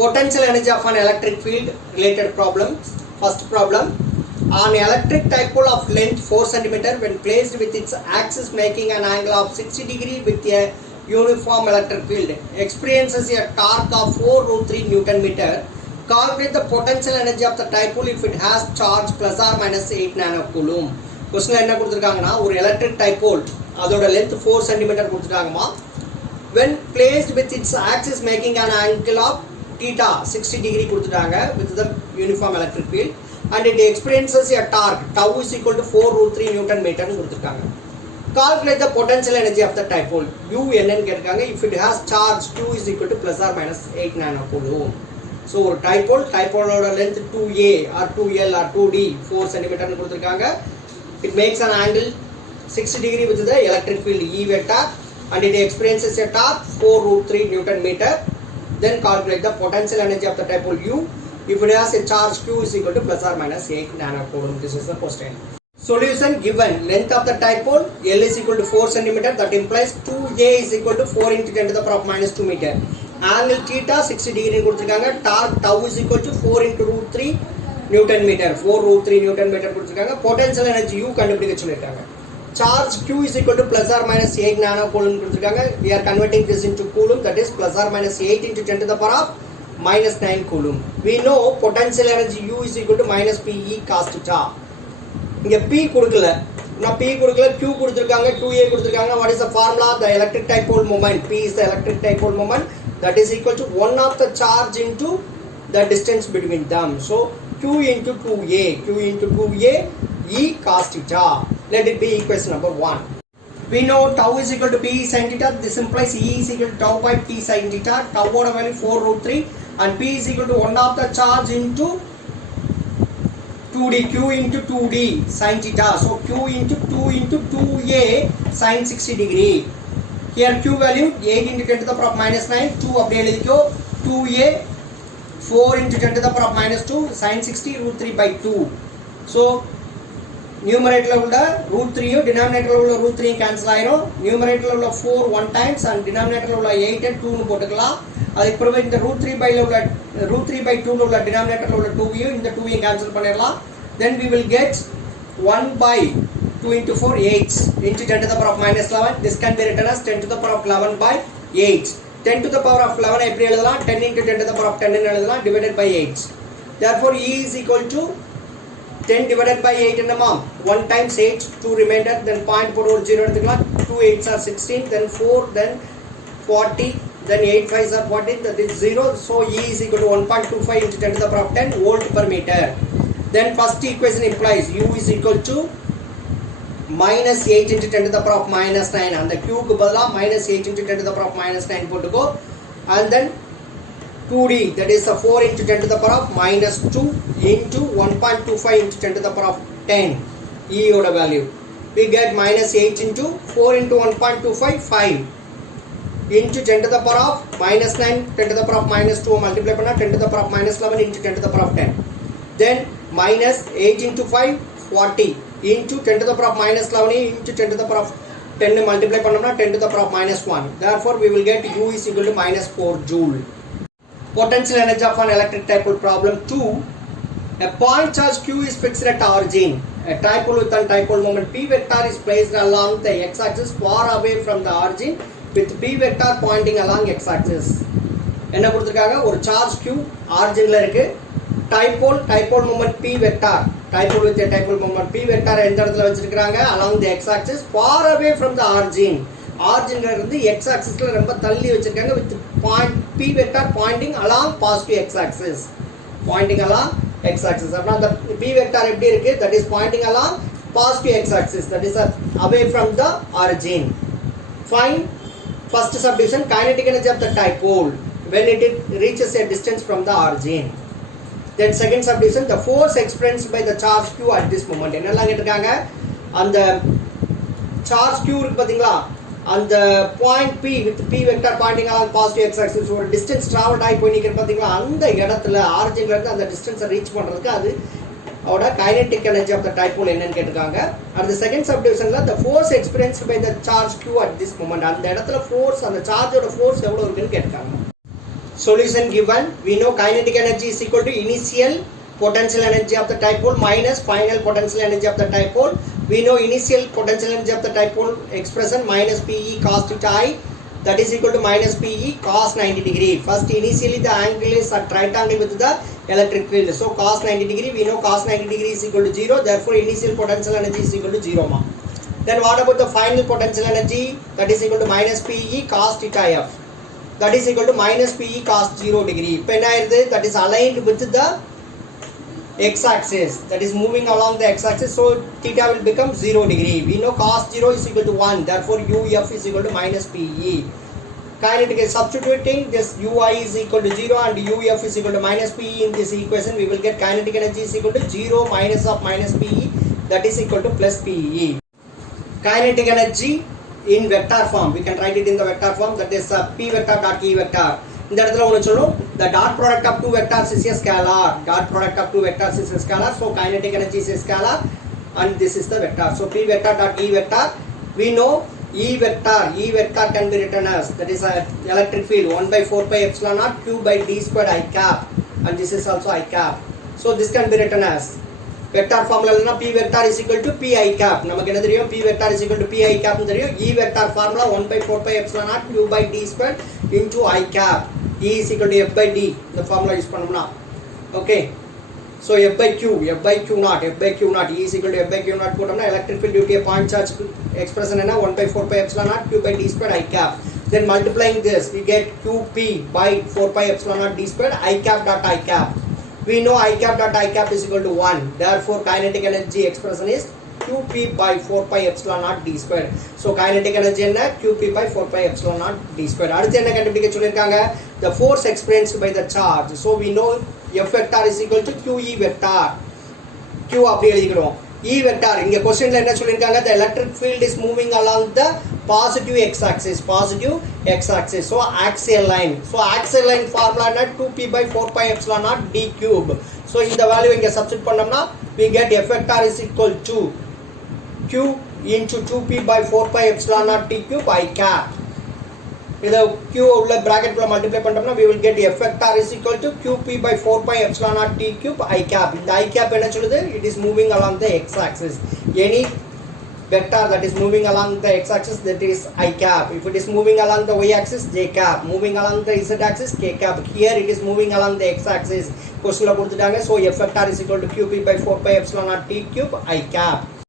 Potential energy of an electric field related problems. First problem, an electric dipole of length 4 cm when placed with its axis making an angle of 60 degree with a uniform electric field experiences a torque of 4√3 Newton meter. Calculate the potential energy of the dipole if it has charge plus or minus 8 nanocoulomb. Question என்ன கொடுத்திருக்காங்கன்னா ஒரு electric dipole அதோட length 4 cm கொடுத்திருக்காங்கமா. When placed with its axis making an angle of theta 60 degree கொடுத்துட்டாங்க with the uniform electric field and it experiences a torque tau is equal to 4√3 Newton meter கொடுத்துட்டாங்க. Calculate the potential energy of the dipole. U என்னன்னு கேட்காங்க. If it has charge Q is equal to plus or minus 8 nanocoulomb. So ஒரு dipole ஓட length 2a or 2l or 2d 4 cm கொடுத்திருக்காங்க. It makes an angle 60 degree with the electric field E vector and it experiences a torque 4√3 Newton meter. Then calculate the potential energy of the dipole U if it has a charge Q is equal to plus or minus 8 nanocoulomb. This is the question. Solution given. Length of the dipole L is equal to 4 cm. That implies 2a is equal to 4 into 10 to the power minus 2 meter. Angle theta 60 degree கொடுத்திருக்காங்க. Torque tau is equal to 4 into √3 Newton meter. 4√3 Newton meter கொடுத்திருக்காங்க. Potential energy U கண்டுபிடிக்க சொல்லிருக்காங்க. Charge Q is equal to plus or minus 8 nanocoulomb கொடுத்திருக்காங்க. We are converting this into coulomb, that is plus or minus 8 into 10 to the power of minus 9 coulomb. We know potential energy U is equal to minus PE cos theta. இங்க P கொடுக்கல, நான் P கொடுக்கல, Q கொடுத்திருக்காங்க, 2a கொடுத்திருக்காங்க. What is the formula? The electric dipole moment. P is the electric dipole moment, that is equal to 1 of the charge into the distance between them. So Q into 2a, Q into 2a E cos theta. Let it be equation number 1. We know tau is equal to P sin theta. This implies E is equal to tau by P sin theta. Tau oda value 4√3 and P is equal to 1 of the charge into 2d. Q into 2d sin theta. So Q into 2 into 2a sin 60 degree. Here Q value 8 into 10 to the power minus 9. 2 அப்படியே எழுதிக்கோ. 2a 4 into 10 to the power minus 2 sin 60 √3 by 2. So numerator உள்ள √3 denominator உள்ள √3 cancel ஆயிரும். numerator உள்ள 4 1 times and denominator உள்ள 8 and 2 னு போட்டுக்கலாம். அதுக்கு பிறகு இந்த √3 by உள்ள √3 by 2 உள்ள denominator உள்ள 2 இந்த 2 cancel பண்ணிரலாம். Then we will get 1 by 2 into 4 8 into 10 to the power of minus 11. This can be written as 10 to the power of 11 by 8. 10 to the power of 11 எப்படி எழுதலாம்? 10 into 10 to the power of 10 னு எழுதலாம் divided by 8. Therefore E is equal to 10 divided by 8 என்னமா 1 times 8 2 remainder, then point போட்டு ஒரு 0 எடுத்துக்கலாம். 2 8s are 16, then 4, then 40, then 8 5s are 40, that is 0. So E is equal to 1.25 into 10 to the power of 10 volt per meter. Then first equation implies U is equal to minus 8 into 10 to the power of minus 9. And the Q க்கு பதிலா minus 8 into 10 to the power of minus 9 போட்டுக்கோ. And then 2d, that is 4 into 10 to the power of minus 2 into 1.25 into 10 to the power of 10 E oda value. We get minus 8 into 4 into 1.25 5 into 10 to the power of minus 9 10 to the power of minus 2 multiply பண்ணா 10 to the power of minus 11 into 10 to the power of 10. Then minus 8 into 5 40 into 10 to the power of minus 11 into 10 to the power of 10 multiply பண்ணோம்னா 10 to the power of minus 1. Therefore we will get U is equal to minus 4 joule. Potential energy of an electric dipole problem 2. A point charge Q is fixed at origin. A dipole with a dipole moment P vector is placed along the x-axis far away from the origin with P vector pointing along x-axis. என்ன கொடுத்திருக்காங்க? ஒரு charge Q originல இருக்கு. Dipole moment P vector. Dipole with a dipole moment P vector எந்த இடத்துல வச்சிருக்காங்க? Along the x-axis far away from the origin. Origin இருந்து x-axisல ரொம்ப தள்ளி வச்சிருக்காங்க with point P vector pointing along positive x-axis. Pointing along x-axis. அப்ப அந்த P vector எப்படி இருக்கு? That is pointing along positive x-axis. That is away from the origin. Find first subdivision kinetic energy of the dipole when it reaches a distance from the origin. Then second subdivision the force experienced by the charge Q at this moment. என்னெல்லாம் கேட்டிருக்காங்க? அந்த charge Q இருக்கு பாத்தீங்களா? அந்த point P with P vector pointing along positive x-axis ஒரு distance traveled ஆகி போய் நிக்கிற பாத்தீங்களா? அந்த இடத்துல ஆரிஜின்ல இருந்து அந்த டிஸ்டன்ஸை ரீச் பண்றதுக்கு அது அவட kinetic energy of the dipole என்னன்னு கேட்டிருக்காங்க. and the second subdivisionல the force experienced by the charge q at this moment, அந்த இடத்துல force, அந்த சார்ஜோட force எவ்வளவு இருக்குன்னு கேட்டிருக்காங்க. Solution given. We know kinetic energy is equal to initial potential energy of the dipole minus final potential energy of the dipole. We know initial potential energy of the dipole expression minus Pe cos theta I, that is equal to minus Pe cos 90 degree. First initially the angle is at right angle with the electric field. So cos 90 degree, we know cos 90 degree is equal to 0. Therefore initial potential energy is equal to 0. Then what about the final potential energy? That is equal to minus Pe cos theta F. That is equal to minus Pe cos 0 degree. That is aligned with the x-axis, that is moving along the x-axis, so theta will become 0 degree. We know cos 0 is equal to 1, therefore uf is equal to minus Pe. Kinetic, substituting this ui is equal to 0 and uf is equal to minus Pe in this equation, we will get kinetic energy is equal to 0 minus of minus Pe, that is equal to plus Pe. Kinetic energy in vector form, we can write it in the vector form, that is p vector dot e vector. இந்த இடத்துல ஒன்று சொல்லும், the dot product of two vectors is a scalar. Dot product of two vectors is a scalar, so kinetic energy is a scalar and this is the vector. So p vector dot e vector, we know e vector can be written as, that is a electric field 1 by 4 pi epsilon naught q by d squared I cap, and this is also I cap. So this can be written as vector formula p vector is equal to pi cap. நமக்கு என்ன தெரியும்? p vector is equal to pi cap னு தெரியும். e vector formula 1 by 4 pi epsilon naught q by d squared into I cap. e is equal to f by d, இந்த formula use பண்ணோம்னா okay. so f by q naught e is equal to f by q naught போட்டோம்னா electric field due to a point charge expression என்ன 1 by 4 pi epsilon naught q by d squared I cap. then multiplying this we get qp by 4 pi epsilon naught d squared I cap dot I cap. We know I cap dot I cap is equal to 1. Therefore kinetic energy expression is qp by 4 pi epsilon naught d squared. So kinetic energy என்ன qp by 4 pi epsilon naught d squared. அடுத்து என்ன கண்டுபிடிக்க சொல்லிருக்காங்க? The force experienced by the charge. So we know f vector is equal to qe vector. q அப்படி எழுதிக்கிறோம். e vector இங்க क्वेश्चनல என்ன சொல்லிருக்காங்க? The electric field is moving along the positive x-axis. So axial line. So axial line formula என்ன 2p by 4 pi epsilon naught d cube. So இந்த value இங்க substitute பண்ணோம்னா we get f vector is equal to q into 2p by 4 pi epsilon naught d cube I cap. இத q உள்ள bracket குள்ள multiply பண்ணோம்னா we will get f vector is equal to qp by 4 pi epsilon naught d cube I cap. இந்த I cap என்ன சொல்லுது? It is moving along the x-axis. Any vector that is moving along the x-axis, that is I cap. If it is moving along the y-axis, j cap. Moving along the z-axis, k cap. Here it is moving along the x-axis. Question la கொடுத்துட்டாங்க. So f vector is equal to qp by 4 pi epsilon naught d cube I cap.